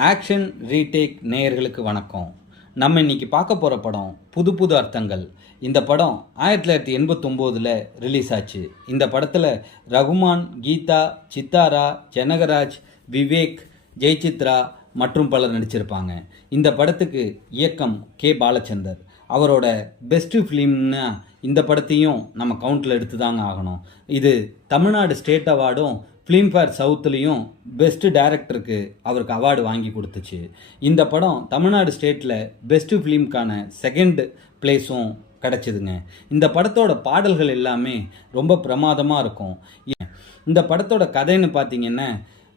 Action retake நேயர்களுக்கு வணக்கம். நம்ம இன்னைக்கு பார்க்க போகிற படம் புது புது அர்த்தங்கள். இந்த படம் 1989 ரிலீஸ் ஆச்சு. இந்த படத்தில் ரகுமான், கீதா, சித்தாரா, ஜனகராஜ், விவேக், ஜெயசித்ரா மற்றும் பலர் நடிச்சிருப்பாங்க. இந்த படத்துக்கு இயக்கம் கே பாலச்சந்தர். அவரோட பெஸ்ட் ஃபிலிம்னா இந்த படத்தையும் நம்ம கவுண்டில் எடுத்து தாங்க ஆகணும். இது தமிழ்நாடு ஸ்டேட் அவார்டும் ஃபிலிம்ஃபேர் சவுத்துலேயும் பெஸ்ட்டு டைரக்டருக்கு அவருக்கு அவார்டு வாங்கி கொடுத்துச்சு. இந்த படம் தமிழ்நாடு ஸ்டேட்டில் பெஸ்ட்டு ஃபிலிம்க்கான செகண்ட் பிளேஸும் கிடச்சிதுங்க. இந்த படத்தோட பாடல்கள் எல்லாமே ரொம்ப பிரமாதமாக இருக்கும். இந்த படத்தோட கதைன்னு பார்த்தீங்கன்னா,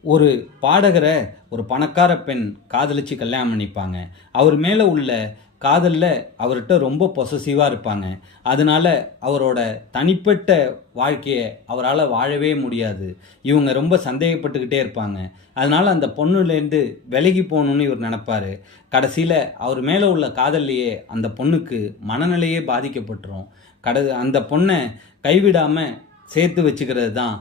ஒரு பாடகரை ஒரு பணக்கார பெண் காதலிச்சு கல்யாணம் பண்ணிப்பாங்க. அவர் மேலே உள்ள காதலில் அவர்கிட்ட ரொம்ப பொசசிவாக இருப்பாங்க. அதனால் அவரோட தனிப்பட்ட வாழ்க்கையை அவரால் வாழவே முடியாது. இவங்க ரொம்ப சந்தேகப்பட்டுக்கிட்டே இருப்பாங்க. அதனால் அந்த பொண்ணுலேருந்து விலகி போகணுன்னு இவர் நினப்பார். கடைசியில் அவர் மேலே உள்ள காதல்லையே அந்த பொண்ணுக்கு மனநிலையே பாதிக்கப்பட்டுரும். அந்த பொண்ணை கைவிடாமல் சேர்த்து வச்சுக்கிறது தான்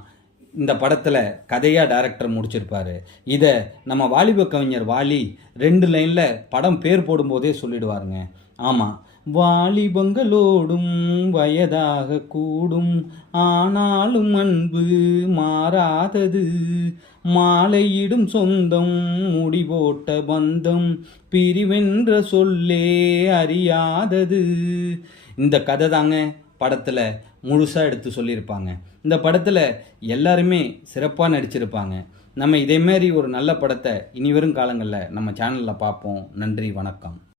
இந்த படத்தில் கதையாக டைரக்டர் முடிச்சிருப்பார். இதை நம்ம வாலிப கவிஞர் வாலி 2 லைனில் படம் பேர் போடும்போதே சொல்லிடுவாருங்க. ஆமாம், வாலிபங்களோடும் வயதாக கூடும், ஆனாலும் அன்பு மாறாதது, மாலையிடும் சொந்தம் முடிவோட்ட பந்தம், பிரிவென்ற சொல்லே அறியாதது. இந்த கதை தாங்க படத்தில் முழுசாக எடுத்து சொல்லியிருப்பாங்க. இந்த படத்தில் எல்லாருமே சிறப்பாக நடிச்சிருப்பாங்க. நம்ம இதேமாரி ஒரு நல்ல படத்தை இனி வரும் காலங்களில் நம்ம சேனலில் பார்ப்போம். நன்றி, வணக்கம்.